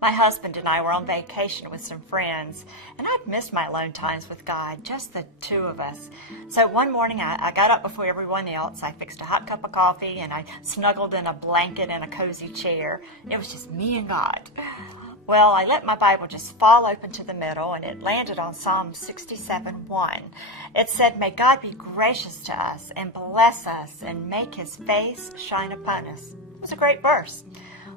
My husband and I were on vacation with some friends, and I'd missed my alone times with God, just the two of us. So one morning I got up before everyone else. I fixed a hot cup of coffee, and I snuggled in a blanket in a cozy chair. It was just me and God. Well, I let my Bible just fall open to the middle, and it landed on Psalm 67:1. It said, "May God be gracious to us and bless us and make his face shine upon us." It was a great verse.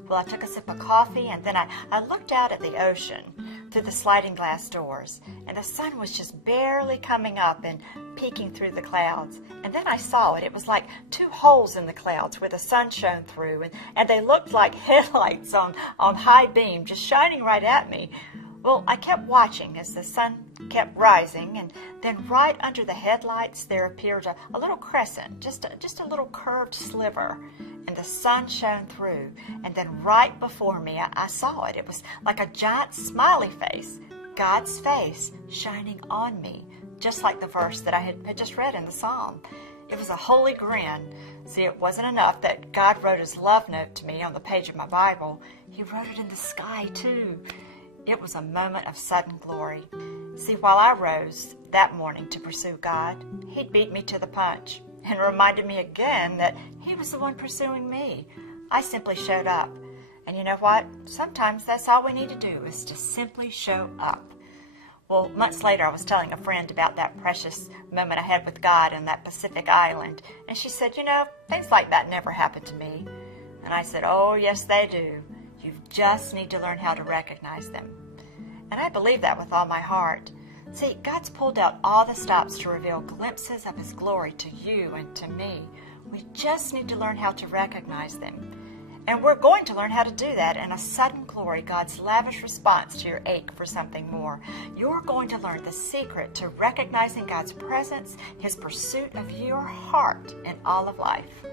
Well, I took a sip of coffee, and then I looked out at the ocean through the sliding glass doors, and the sun was just barely coming up and peeking through the clouds. And then I saw it. It was like two holes in the clouds where the sun shone through, and they looked like headlights on high beam, just shining right at me. Well, I kept watching as the sun kept rising, and then right under the headlights there appeared a little crescent, just a little curved sliver, and the sun shone through, and then right before me I saw it. It was like a giant smiley face, God's face shining on me, just like the verse that I had just read in the psalm. It was a holy grin. See, it wasn't enough that God wrote his love note to me on the page of my Bible. He wrote it in the sky too. It was a moment of sudden glory. See, while I rose that morning to pursue God, he'd beat me to the punch and reminded me again that he was the one pursuing me. I simply showed up. And you know what? Sometimes that's all we need to do, is to simply show up. Well, months later, I was telling a friend about that precious moment I had with God on that Pacific island. And she said, "You know, things like that never happen to me." And I said, "Oh, yes, they do. You just need to learn how to recognize them." And I believe that with all my heart. See, God's pulled out all the stops to reveal glimpses of his glory to you and to me. We just need to learn how to recognize them. And we're going to learn how to do that in a sudden glory, God's lavish response to your ache for something more. You're going to learn the secret to recognizing God's presence, his pursuit of your heart in all of life.